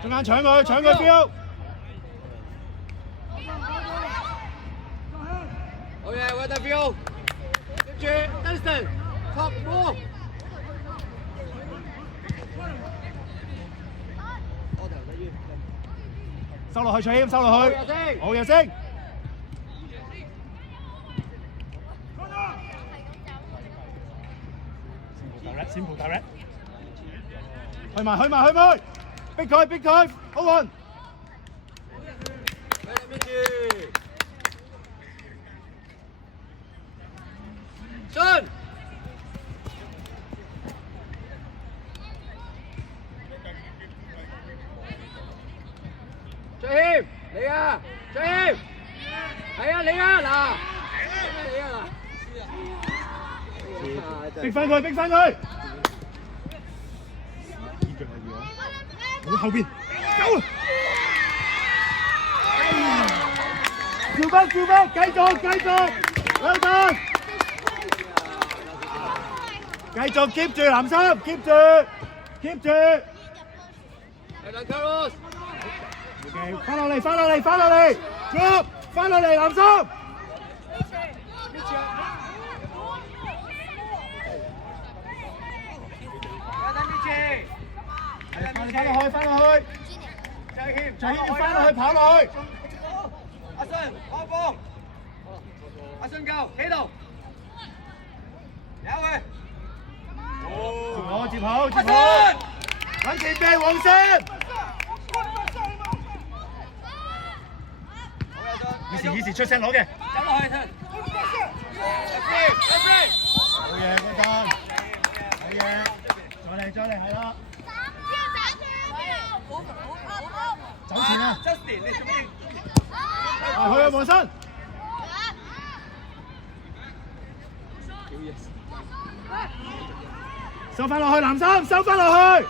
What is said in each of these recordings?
中間搶佢標。好嘢，揾得標，接住 Dunston， top ball。收落去，徐謙收落去，好嘢升。先蒲頭咧，去埋，逼佢，好運。進。最謙，你啊，最謙，係啊，你啊，嗱，你啊嗱，逼翻佢，好後邊，走！跳翻，繼續，兩隊，繼續 keep 住藍衫 ，keep 住。係啦，Carlos。翻落嚟 ，drop， 翻落嚟藍衫。翻落去，最謙翻落去，跑落去。阿信開波，阿信夠企度，有佢。接好，揾前邊黃信。以時出聲攞嘅。走落去，好嘢，嗰陣，好嘢，再嚟，係啦。走前啊 Justin， 你做咩？去啊，黃生。收翻落去，藍衫，收翻落去。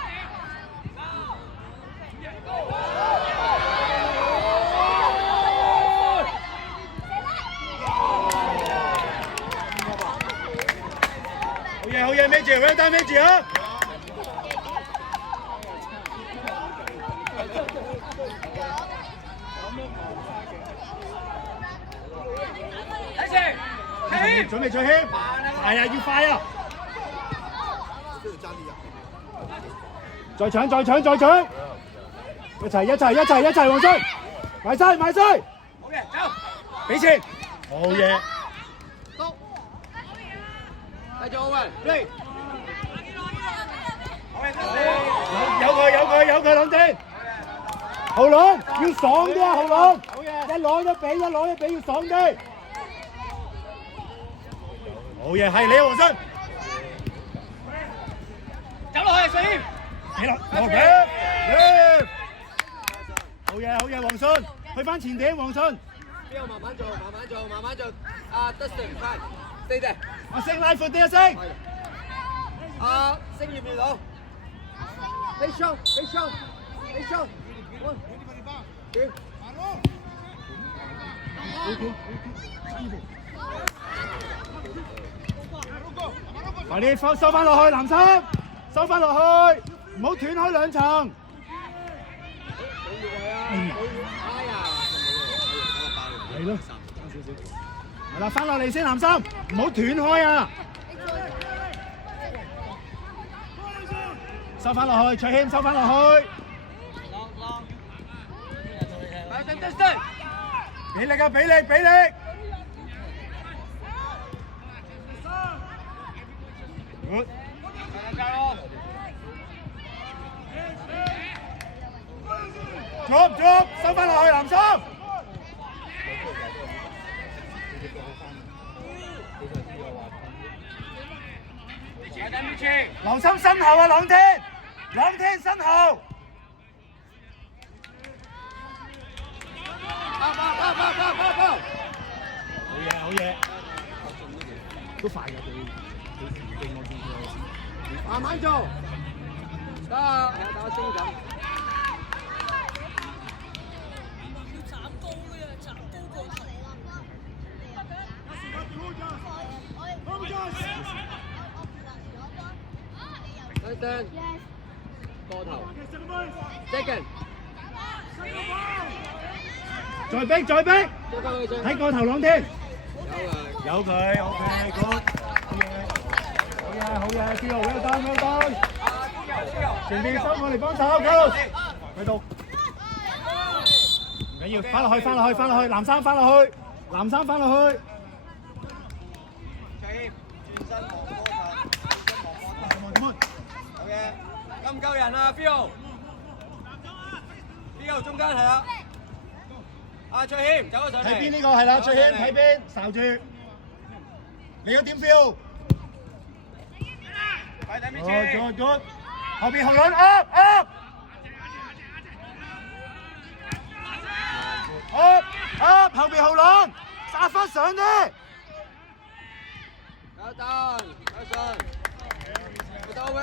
好嘢，Major， well done Major啊！準備最輕，係啊，要快啊！再搶，一齊，黃生，埋晒，好嘅，走，俾錢，好嘢，繼續奧運 ，play， 有佢兩點，後浪要爽啲啊，後浪，一攞一比，要爽啲。好嘢，係你啊，黃生！走落去，水謙，起落好嘢，黃信，去翻前點，黃信。標慢慢做，阿 Dustin 快 ，stay there。阿星拉闊啲啊，星。阿星要唔要到？你上，快啲收翻落去，藍衫，收翻落去，唔好斷開兩層。係咯，係啦，翻落嚟先，藍衫，唔好斷開啊！收翻落去，卓謙收翻落去。俾力啊！俾力！drop， 收翻落去，藍衫。留心身後啊，朗天身後。好嘢，都快㗎佢我見佢。慢慢做，得啊，等我升緊。要斬高嘅，斬高過頭。Understand? 過頭 ，second，再逼再逼，睇過頭朗天，有佢 ，OK good， 好嘢，之後一單一單，前面收我嚟幫手 ，go， 喺度，唔緊要，翻落去，藍衫翻落去，藍衫翻落去。夠唔夠人啊 ？Phil， 中間係啦。阿卓謙走咗上嚟。睇邊呢個係啦，卓謙睇邊，睄住。你要點 feel？ 快啲，good， 後邊後輪 up， 後邊後輪，殺翻上啲。有單，有順，有到位。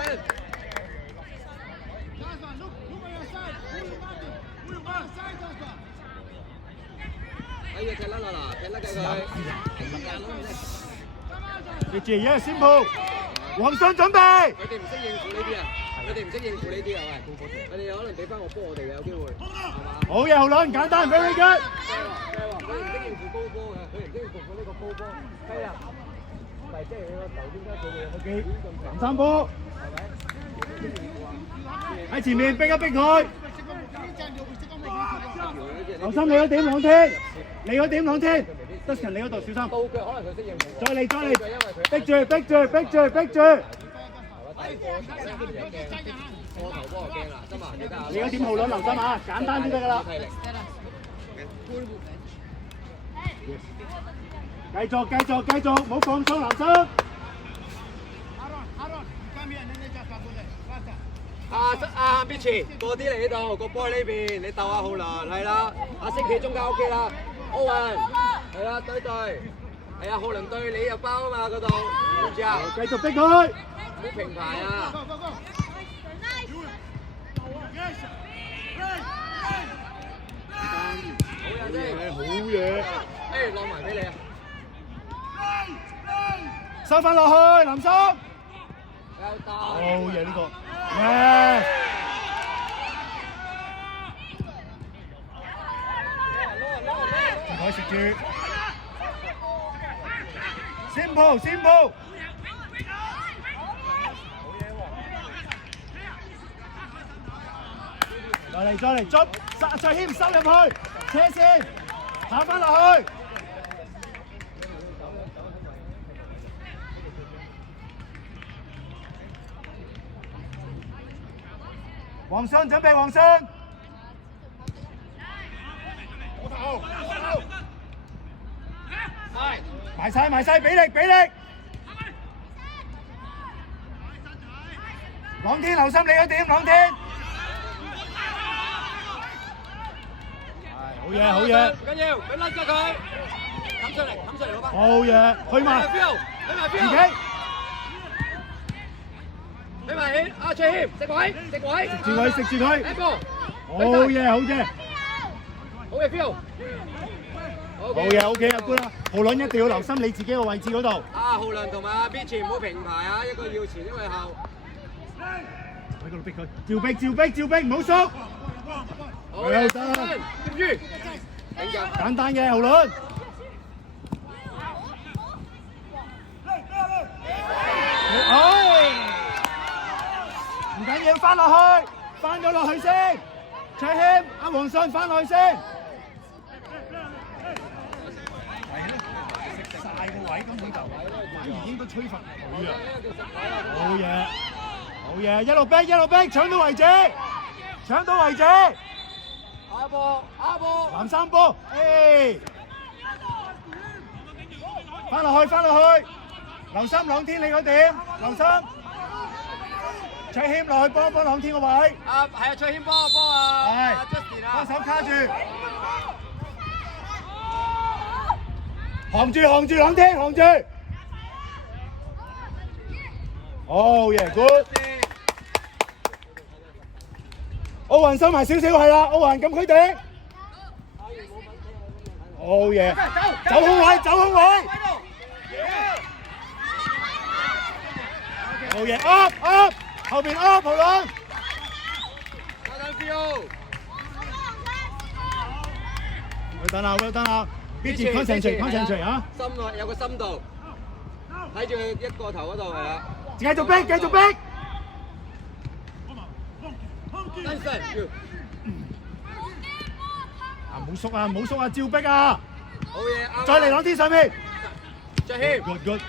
哎呀，踢甩啦嗱，踢甩嘅佢。你自己一個先鋪，黃信準備。佢哋唔識應付呢啲啊，佢哋唔識應付呢啲啊，喂，佢哋有可能俾翻個波我哋嘅，有機會，係嘛？好嘢，後輪簡單 ，very good。佢唔識應付高波嘅，佢唔識應付呢個高波，係啊，唔係即係你個頭先佢哋 OK， 藍衫波，喺前面逼一逼佢。劉心，你嗰點朗天，你嗰點朗天，德勤你嗰度小心。到腳可能佢識應付。再嚟，逼住。過頭波就驚啦，真嘛？你嗰點後輪，劉心啊，簡單啲得㗎啦。繼續，唔好放鬆，劉心。阿 Mitchie 過啲嚟呢度，個波喺呢邊，你鬥下浩南係啦。阿星企中間 OK 啦。歐文係啦，對，係啊，浩南對你又包啊嘛嗰度，知唔知啊？繼續逼佢，唔好平排啊！好嘢，誒落埋俾你啊！收翻落去，林生。有打。好嘢呢個。Yes。可以食住。先鋪。再嚟捉，再牽收入去，車線，跑翻落去。黃信準備，黃信。埋晒，俾力。朗天留心你嗰點，朗天。好嘢，唔緊要，佢甩咗佢，冚上嚟攞翻。好嘢，去埋。自己。俾埋阿卓謙，食位。食住佢。一個。好嘢。好嘅 feel。好嘢 ，OK 啊，官啦。浩倫一定要留心你自己個位置嗰度。阿浩倫同埋阿 Mitchie 唔好平排啊，一個要前，一個後。喺嗰度逼佢，照逼，唔好縮。好嘅，接住。簡單嘅浩倫。唔緊要，翻咗落去先。卓謙，阿黃信翻落去先。晒個位根本就反而應該吹罰佢啊！好嘢，一路逼，搶到為止。下波，藍衫波，翻落去，劉心朗天你嗰點，劉心，卓謙落去幫朗天個位。係啊，卓謙幫啊，係 Justin 啊，幫手卡住。行住，朗天，行住。好嘢 ，good。奧運收埋少少係啦，奧運咁佢哋。好嘢，走空位。好嘢 ，up，後邊 up，好啦。Fio。喂等下，喂等下，邊節 concentrate 啊！心內有個深度，睇住一個頭嗰度係啦。繼續逼，繼續逼。啊！唔好縮啊！唔好縮啊！照逼啊！好嘢！再嚟朗天上面。再謙。Good。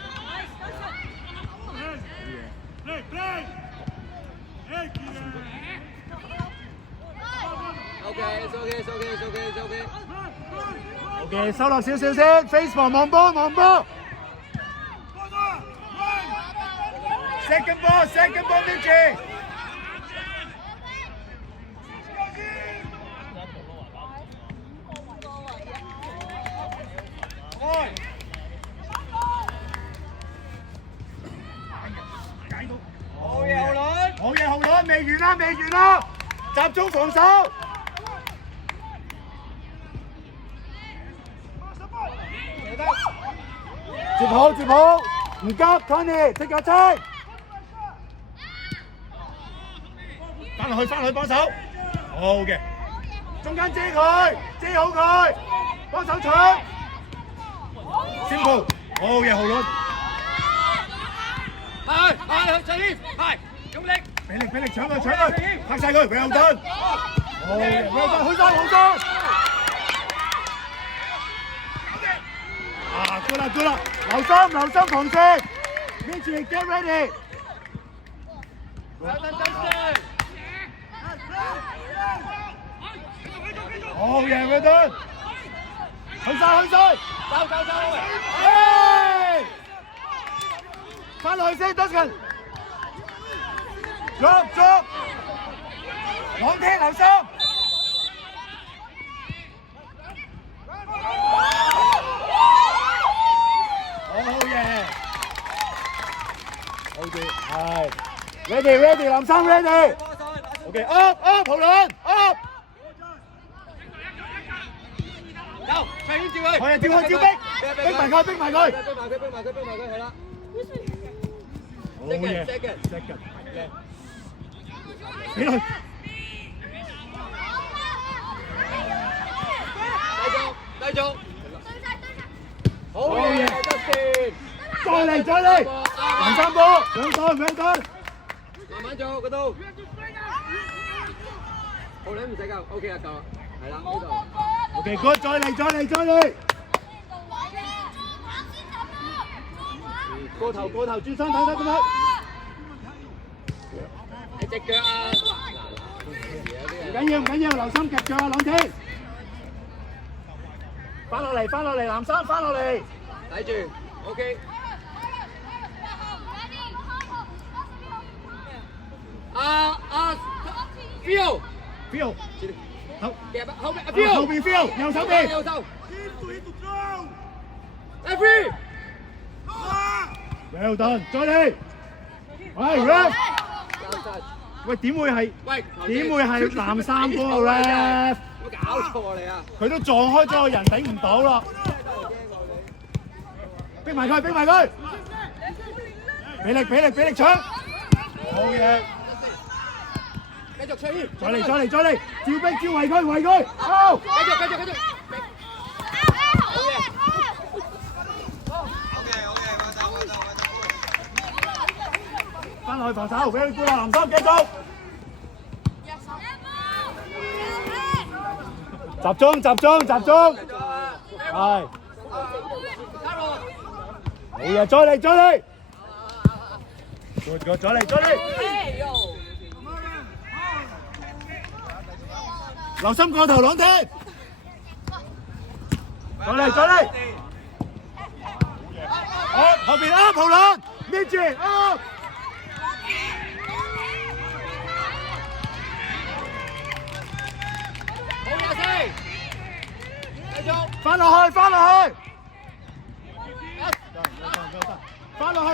OK， 收落少少先 ，face 望波。Second ball， Mitchie。好嘢，後輪，未完啦，集中防守。接好，唔急 ，Tony， take your time。翻落去幫手。好嘅，中間遮好佢，幫手搶。Simple， 好嘢，後輪。係，再謙，係，用力。俾力搶佢，拍晒佢，well done。好嘅，well done，去晒，啊，good 啦，留心防線 ，Mitchie get ready。好嘢，well done。去晒，走，翻落去先 ，Dustin。捉，朗天留心。好嘢，好啲，係 ，ready， 林生 ready。OK，up， 豪倫 ，up。走，長謙照佢。係啊，照逼埋佢，逼埋佢，係啦。好嘢 ，second。俾佢。繼續。好嘢，得線。再嚟，藍三波，兩隊。慢慢做嗰度。好，你唔使夠 ，OK 啊，夠啦，係啦，呢度。OK，good， 再嚟。過頭轉身睇咁樣。你隻腳啊！唔緊要，留心夾腳啊，朗天。翻落嚟，藍生翻落嚟。睇住 ，OK。Feel，後面 Feel， 後邊 Feel， 右手邊。Free。well done， 再嚟。喂 ref， 喂點會係藍三波啊 ref？ 有冇搞錯啊你啊？佢都撞開咗個人，頂唔到啦。逼埋佢，俾力搶。好嘢。繼續吹。再嚟，照圍佢，好。繼續。好嘢。翻落去防守，俾佢顧啦，藍三繼續。集中，係。好嘢，再嚟。good， 再嚟。留心過頭，朗天。再嚟。好，後邊up，豪倫 ，Mitchie up。翻落去，翻落去，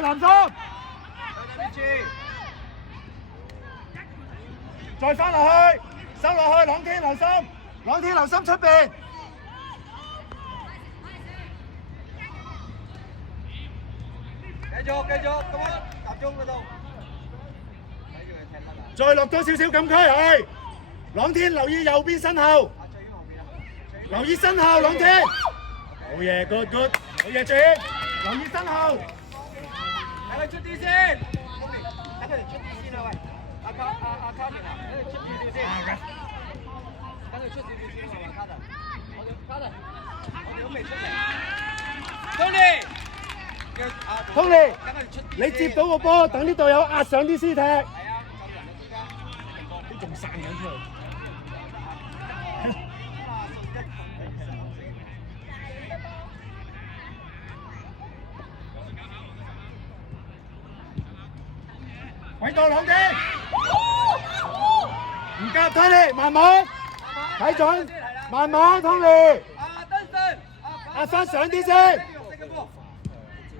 藍三，再翻落去，收落去，朗天留心出邊。繼續，咁樣集中嗰度。再落多少少禁區，係。朗天留意右邊身後，留意身後，朗天。好嘢 ，good good， 好嘢，最英，留意身後。睇佢出啲先，睇佢哋出啲先啊喂，阿卡明啊，睇佢出啲先，等佢出少少先啊嘛，卡特，我哋都未出嚟。Tony，你接到個波，等啲隊友壓上啲屍踢。都仲散緊出嚟。位到朗天，唔夾 Tony，慢慢睇準，慢慢 Tony，壓翻上啲先。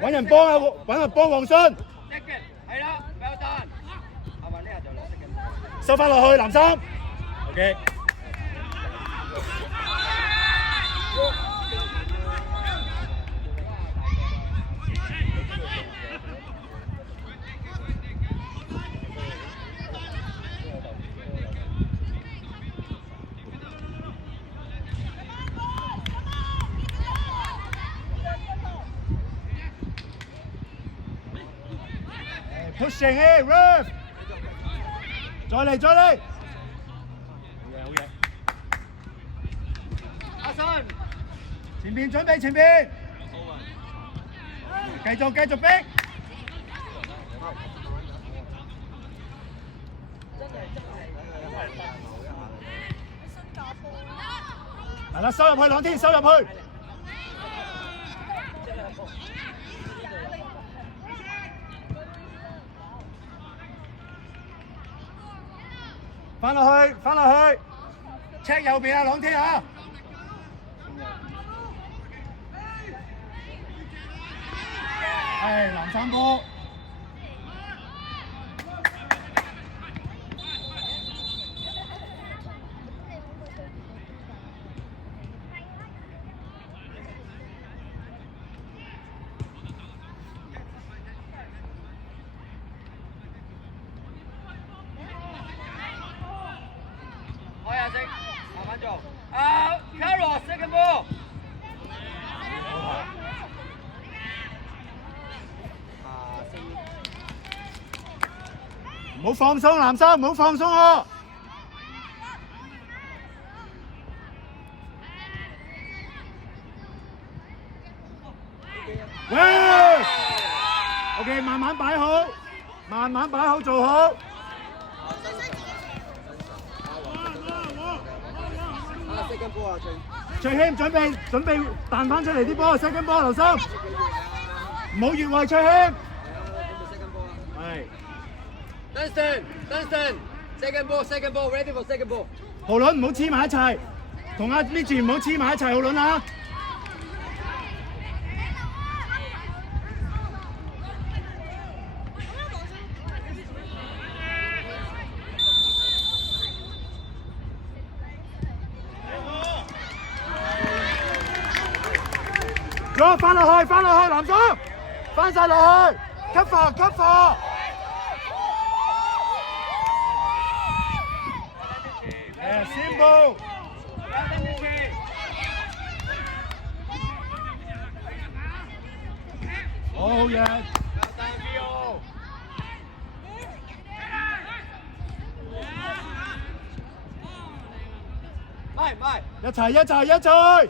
揾人幫啊！揾人幫黃信。係啦，俾我彈。收翻落去，藍衫。OK。pushing 嘅 ref， 再嚟再嚟，好嘢，阿信，前邊準備前邊，繼續逼，係啦，收入去朗天，收入去。翻落去 ，check 右邊啊，朗天啊！係藍衫波，慢慢做。Carol second ball。唔好放鬆，藍衫唔好放鬆啊！喂 ，OK， 慢慢擺好，慢慢擺好，做好。second ball 啊，最謙準備彈翻出嚟啲波 ，second ball 留心，唔好越位，最謙。係。Dunstan，second ball，ready for second ball。豪倫唔好黐埋一齊，同阿 Lidge 唔好黐埋一齊，豪倫啊！翻落去，藍衫，翻晒落去 ，cover。simple。好嘢。一齊。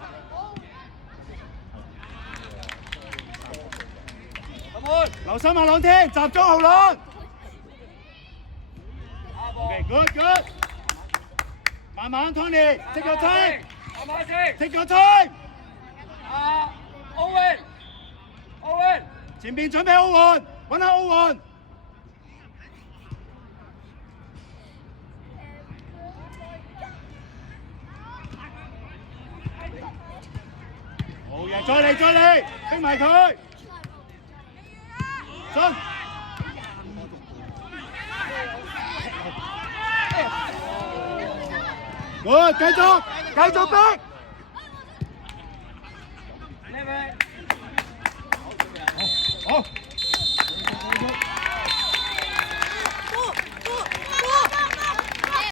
留心啊，朗天，集中豪倫。OK， good。慢慢 ，Tony，take your time。take your time。Owen，前邊準備奧運，揾下奧運。好嘢，再嚟，逼埋佢。信，好，繼續逼。